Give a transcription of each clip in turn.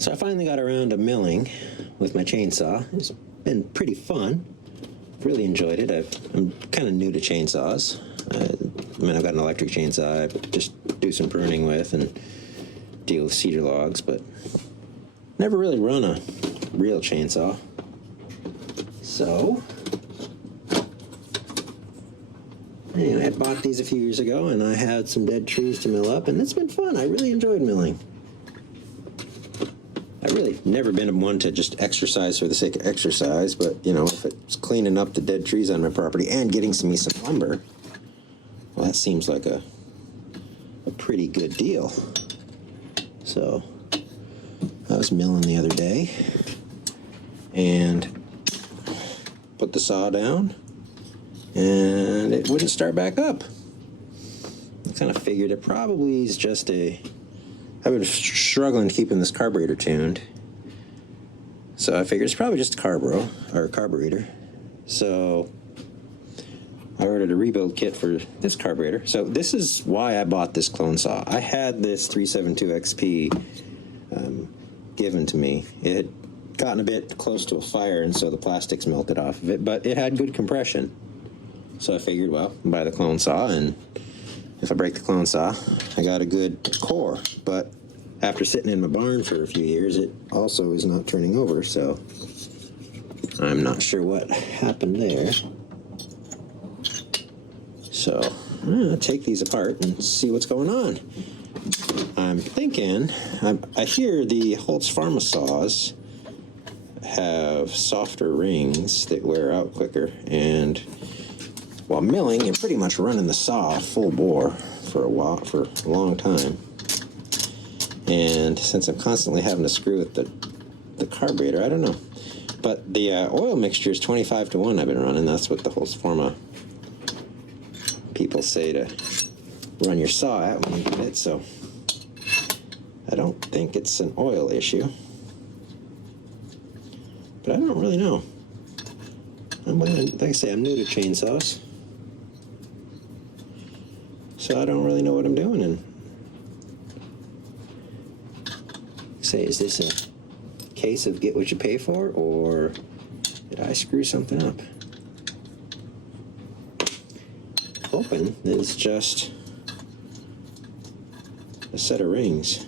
So I finally got around to milling with my chainsaw. It's been pretty fun. Really enjoyed it. I'm kind of new to chainsaws. I've got an electric chainsaw I just do some pruning with and deal with cedar logs, but never really run a real chainsaw. So anyway, I bought these a few years ago and I had some dead trees to mill up, and it's been fun. I really enjoyed milling. I've really never been one to just exercise for the sake of exercise, but you know, if it's cleaning up the dead trees on my property and getting me some lumber, well, that seems like a pretty good deal. So I was milling the other day and put the saw down and it wouldn't start back up. I kind of figured it probably is just I've been struggling keeping this carburetor tuned, so I figured it's probably just a carburetor. So I ordered a rebuild kit for this carburetor. So this is why I bought this clone saw. I had this 372 XP given to me. It had gotten a bit close to a fire, and so the plastics melted off of it, but it had good compression. So I figured, well, buy the clone saw, and if I break the clone saw, I got a good core. But after sitting in my barn for a few years, it also is not turning over, so I'm not sure what happened there. So I'm going to take these apart and see what's going on. I'm thinking, I hear the Holzfforma saws have softer rings that wear out quicker, and while milling, you're pretty much running the saw full bore for a long time. And since I'm constantly having to screw with the carburetor, I don't know. But the oil mixture is 25 to 1 I've been running. That's what the Holzfforma people say to run your saw at when you get it. So I don't think it's an oil issue. But I don't really know. Like I say, I'm new to chainsaws, so I don't really know what I'm doing. And say, is this a case of get what you pay for, or did I screw something up? Hoping that it's just a set of rings.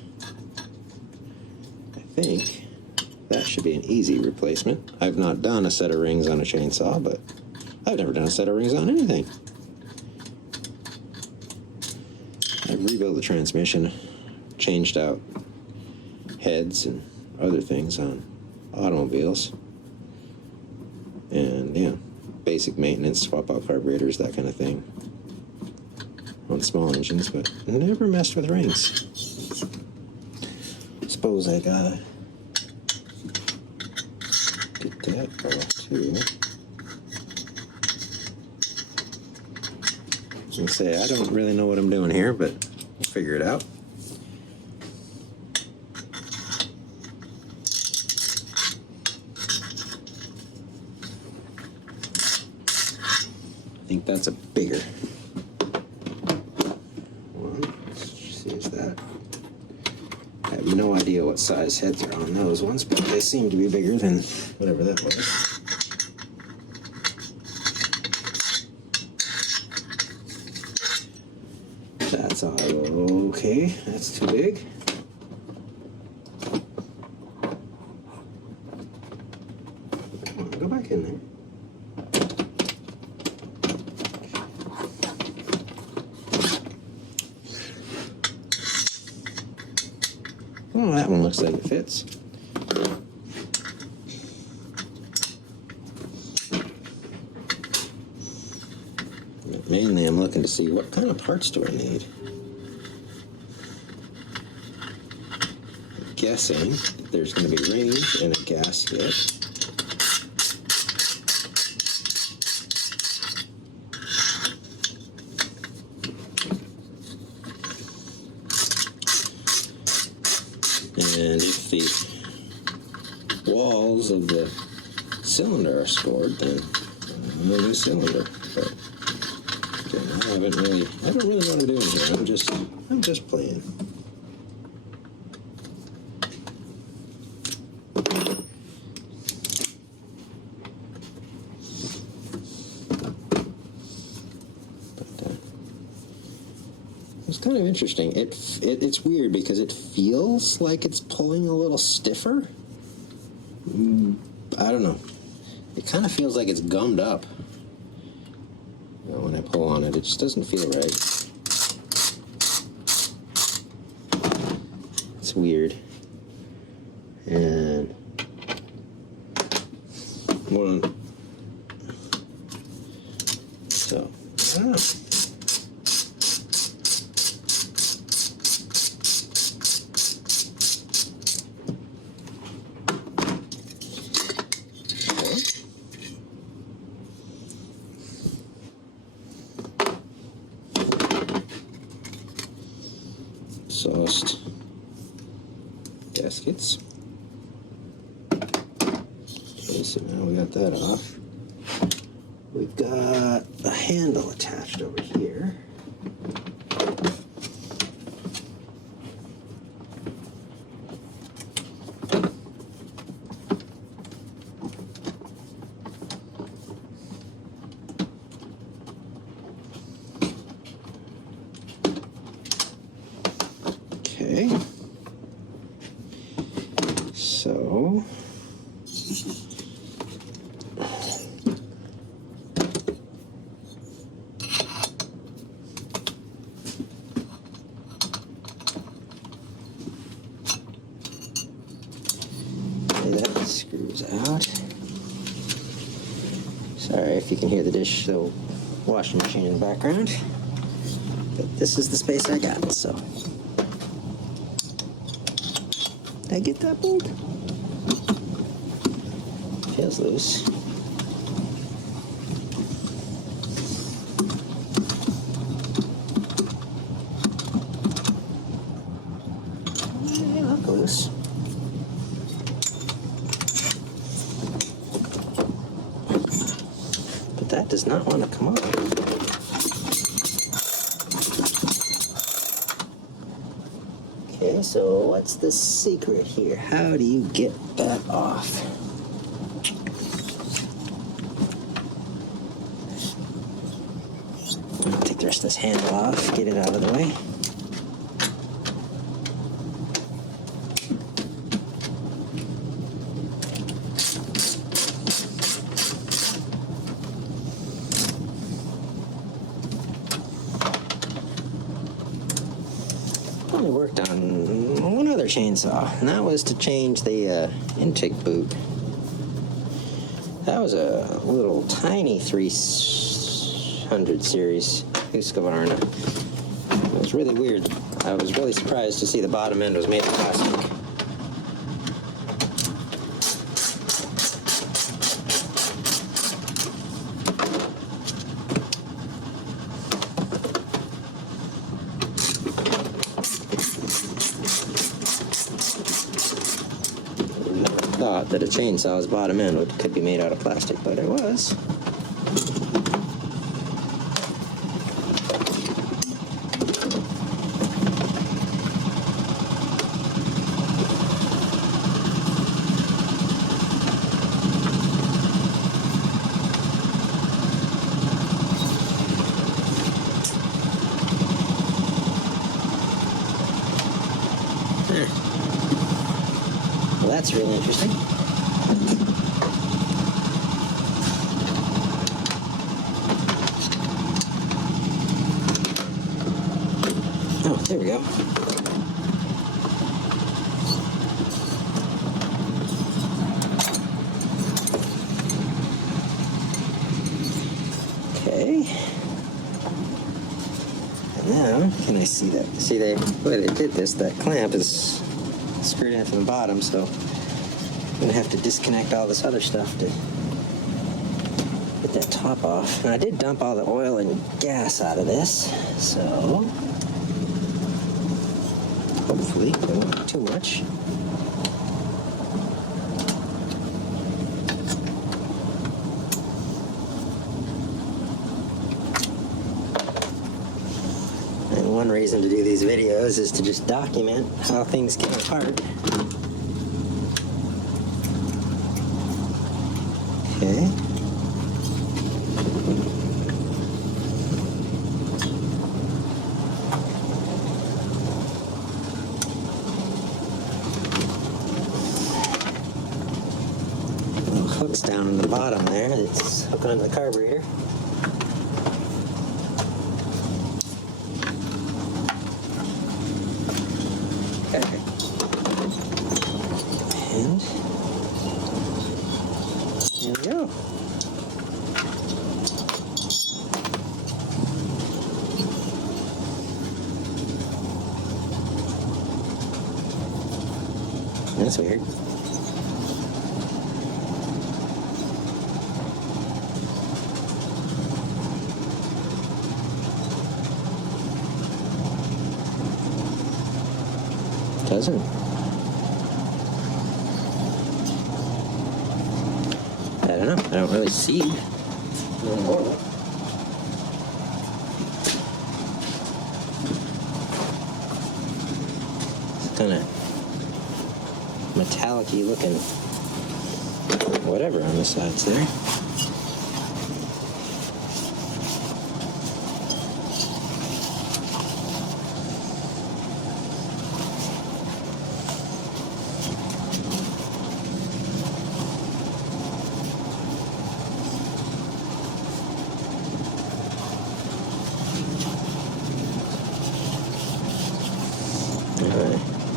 I think that should be an easy replacement. I've not done a set of rings on a chainsaw, but I've never done a set of rings on anything. I've rebuilt the transmission, changed out heads and other things on automobiles, and yeah, basic maintenance, swap out carburetors, that kind of thing on small engines, but never messed with rings. Suppose I gotta get that off too. And say, I don't really know what I'm doing here, but we'll figure it out. I think that's a bigger one. Let's see, is that? I have no idea what size heads are on those ones, but they seem to be bigger than whatever that was. That's all okay. That's too big. Come on, go back in there. Oh, that one looks like it fits. Mainly, I'm looking to see what kind of parts do I need. I'm guessing that there's going to be rings and a gasket. And if the walls of the cylinder are scored, then I'm going to do cylinder. But again, I don't really know what I'm doing here. I'm just playing. It's kind of interesting. It's weird because it feels like it's pulling a little stiffer. I don't know. It kind of feels like it's gummed up. You know, when I pull on it, it just doesn't feel right. It's weird. And one. So, I don't know. Exhaust gaskets. Okay, so now we got that off. We've got a handle attached over here. Okay, so that screws out. Sorry if you can hear the washing machine in the background, but this is the space I got, so. Did I get that bolt? Feels loose. They look loose. But that does not want to come off. Okay, so what's the secret here? How do you get that off? I'll take the rest of this handle off, get it out of the way. I worked on one other chainsaw, and that was to change the intake boot. That was a little tiny 300 series Husqvarna. It was really weird. I was really surprised to see the bottom end was made of plastic. Thought that a chainsaw's bottom end could be made out of plastic, but it was. Well, that's really interesting. Oh, there we go. Okay. And now, can I see that? See, the way they did this, that clamp is screwed in from the bottom, so I'm gonna have to disconnect all this other stuff to get that top off. And I did dump all the oil and gas out of this, so hopefully it won't be too much. And one reason to do these videos is to just document how things get apart. Okay. Little hooks down in the bottom there. It's hooked onto the carburetor. Okay. And there we go. That's weird. Doesn't. I don't know. I don't really see. It's kind of metallic-y looking whatever on the sides there.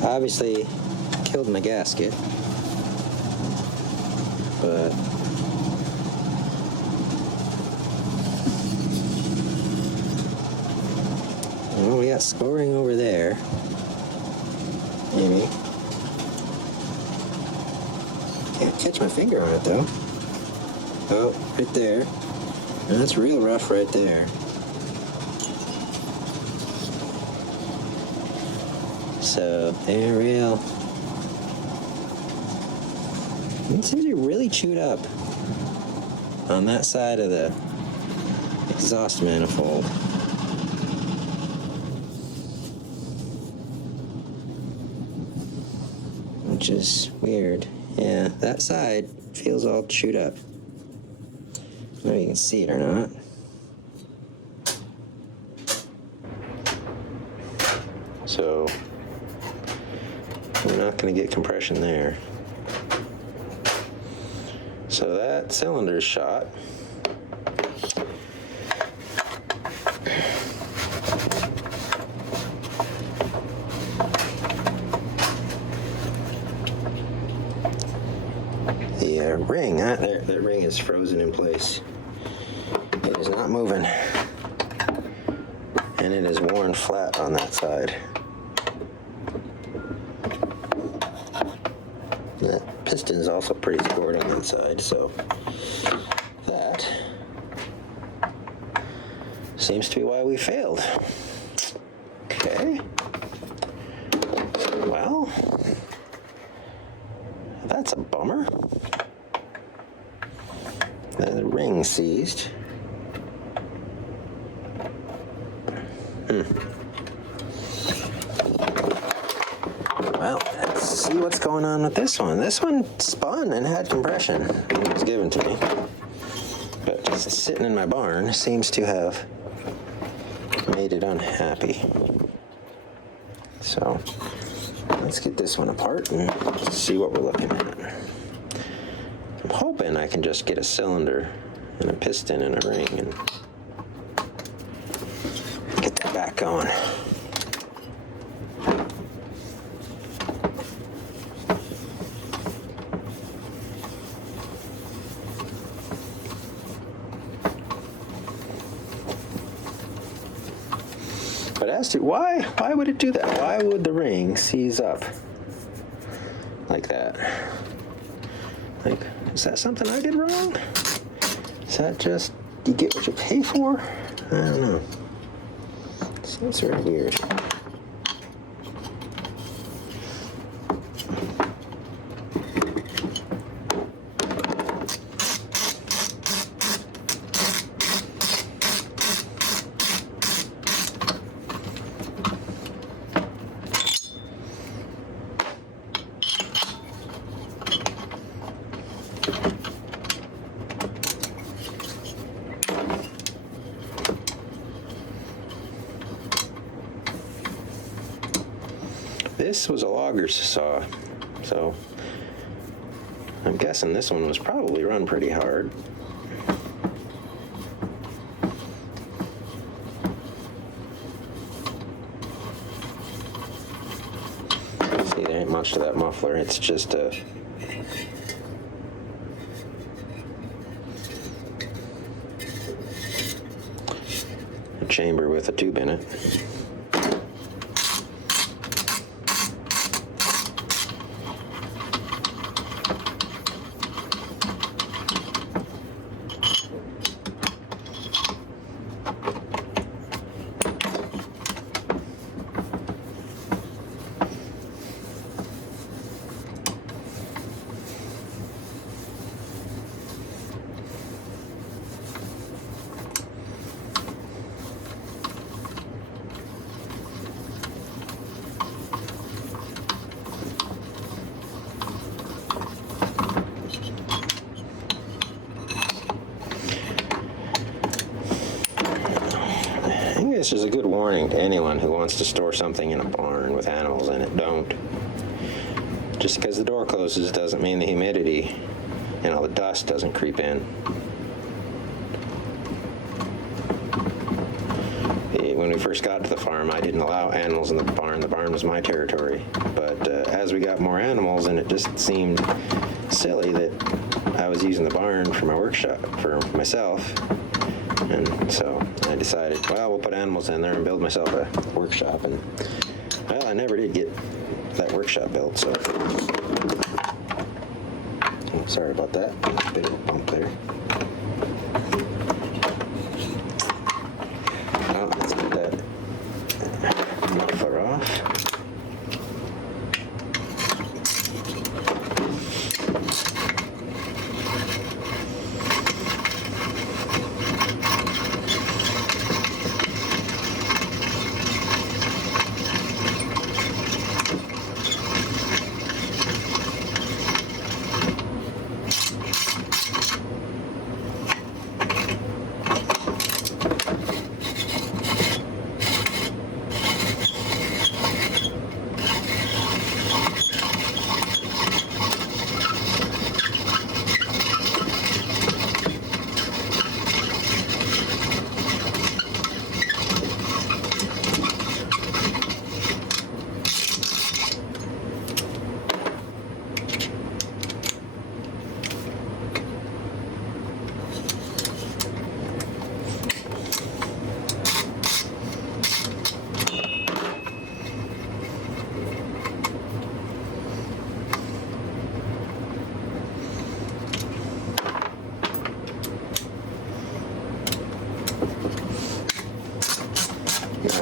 Obviously killed my gasket, but well, we got scoring over there. Maybe. Can't catch my finger on it though. Oh, right there. And that's real rough right there. So they're real. It seems to be really chewed up on that side of the exhaust manifold. Which is weird. Yeah, that side feels all chewed up. I don't know if you can see it or not. So we're not going to get compression there. So that cylinder's shot. The ring, that ring is frozen in place. It is not moving. And it is worn flat on that side. That piston is also pretty scored on that side, so that seems to be why we failed. Okay. Well, that's a bummer. The ring seized. Well, let's see what's going on with this one. This one spun and had compression. It was given to me. But just sitting in my barn seems to have made it unhappy. So let's get this one apart and see what we're looking at. I'm hoping I can just get a cylinder and a piston and a ring and get that back going. But as to why would it do that? Why would the ring seize up like that? Like, is that something I did wrong? Is that just you get what you pay for? I don't know. Seems sort of weird. this was a logger saw, so I'm guessing this one was probably run pretty hard. See, there ain't much to that muffler. It's just a chamber with a tube in it. This is a good warning to anyone who wants to store something in a barn with animals in it. Don't. Just because the door closes doesn't mean the humidity and all the dust doesn't creep in. When we first got to the farm, I didn't allow animals in the barn. The barn was my territory. But as we got more animals, and it just seemed silly that I was using the barn for my workshop, for myself. And so I decided, well, we'll put animals in there and build myself a workshop. And, well, I never did get that workshop built, so. Oh, sorry about that. Bit of a bump there. Oh, let's get that muffler off.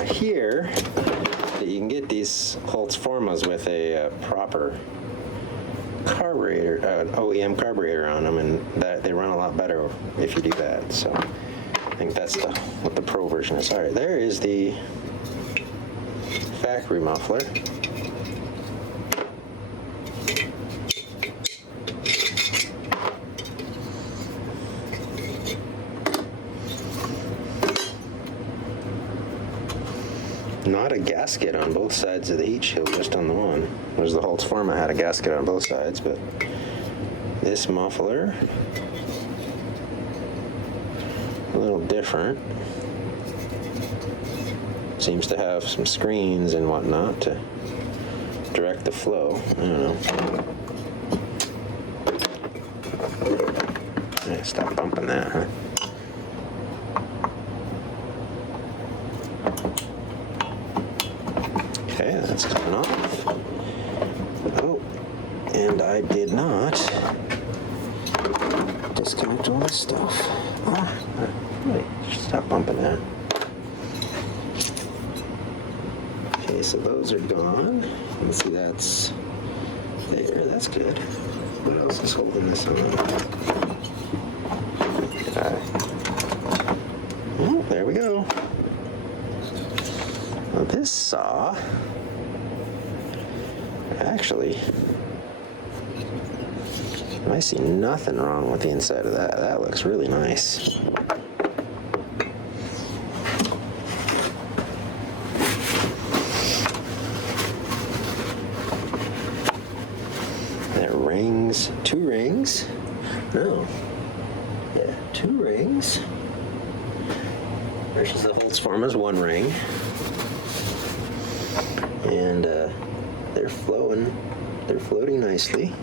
Here, you can get these Holzfformas with a proper carburetor, OEM carburetor on them, and that they run a lot better if you do that. So I think that's what the pro version is. All right, there is the factory muffler. Not a gasket on both sides of the heat shield, just on the one. Whereas the Holzfforma had a gasket on both sides, but this muffler, a little different. Seems to have some screens and whatnot to direct the flow. I don't know. Yeah, stop bumping that, huh? Okay, that's coming off. Oh, and I did not disconnect all this stuff. Wait, stop bumping that. Okay, so those are gone. You can see that's there. That's good. What else is holding this on? Oh, there we go. Now this saw, actually, I see nothing wrong with the inside of that. That looks really nice. rings, 2 rings. No. Yeah, 2 rings. Versus the Holzfforma's 1 ring. And they're floating nicely.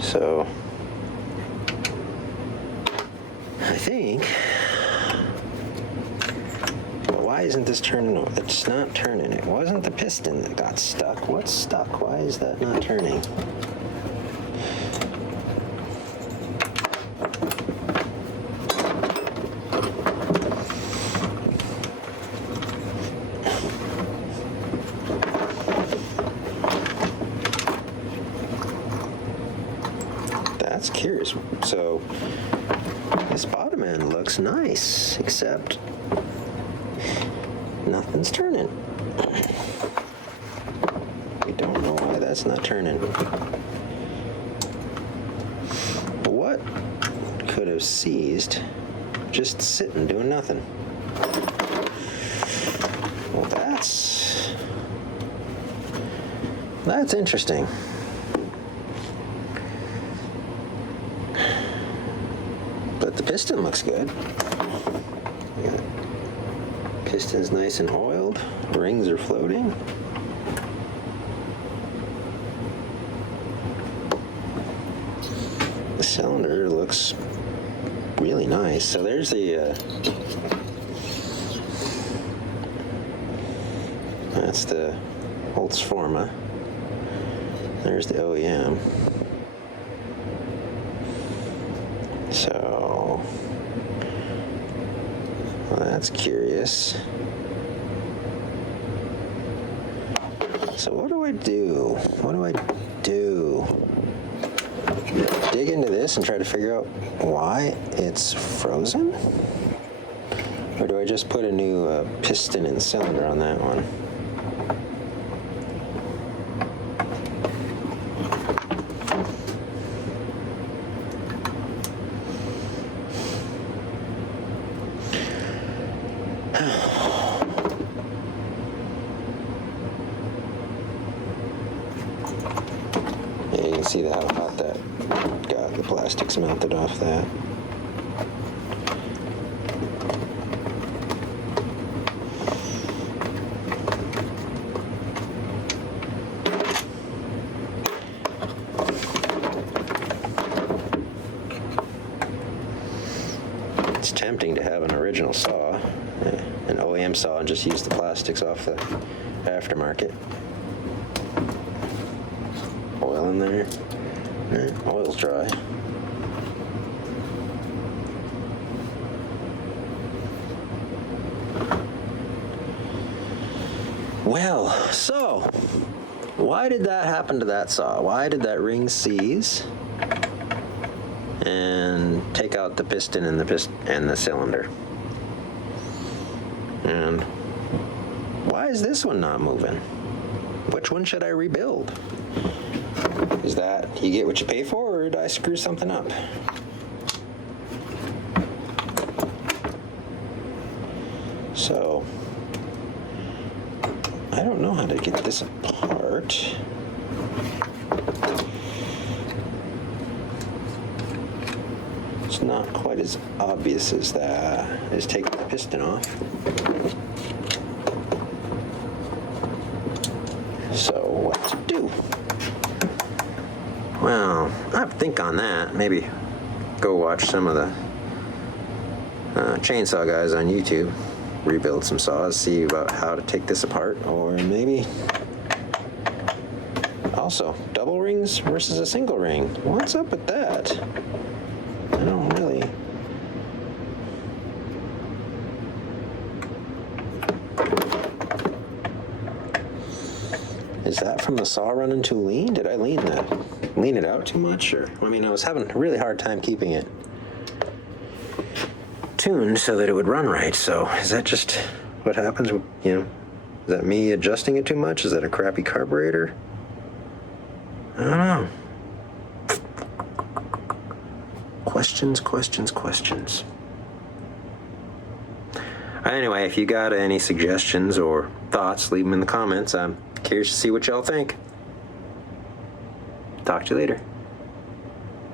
So I think, why isn't this turning? It's not turning. It wasn't the piston that got stuck. What's stuck? Why is that not turning? That's curious. So this bottom end looks nice, except nothing's turning. We don't know why that's not turning. What could have seized just sitting doing nothing? Well, that's interesting. But the piston looks good. Yeah. Piston's nice and oiled. Rings are floating. The cylinder looks really nice. So there's the that's the Holzfforma. There's the OEM. So, well, that's curious. So what do I do? What do I do? Dig into this and try to figure out why it's frozen? Or do I just put a new piston and cylinder on that one? Yeah, you can see how hot that got. The plastic's melted off that. It's tempting to have an original saw, an OEM saw, and just use the plastics off the aftermarket. Oil in there. Oil's dry. Well, so why did that happen to that saw? Why did that ring seize and take out the piston and the cylinder? And why is this one not moving? Which one should I rebuild? Is that you get what you pay for, or did I screw something up? So I don't know how to get this apart. It's not quite as obvious as that. I just take the piston off. So what to do? Well, I have to think on that. Maybe go watch some of the chainsaw guys on YouTube rebuild some saws, see about how to take this apart, or maybe also double rings versus a single ring. What's up with that? I don't really. Is that from the saw running too lean? Did I lean it out too much? Or I mean, I was having a really hard time keeping it tuned so that it would run right. So is that just what happens? You know, is that me adjusting it too much? Is that a crappy carburetor? I don't know. Questions. Anyway, if you got any suggestions or thoughts, leave them in the comments. I'm curious to see what y'all think. Talk to you later.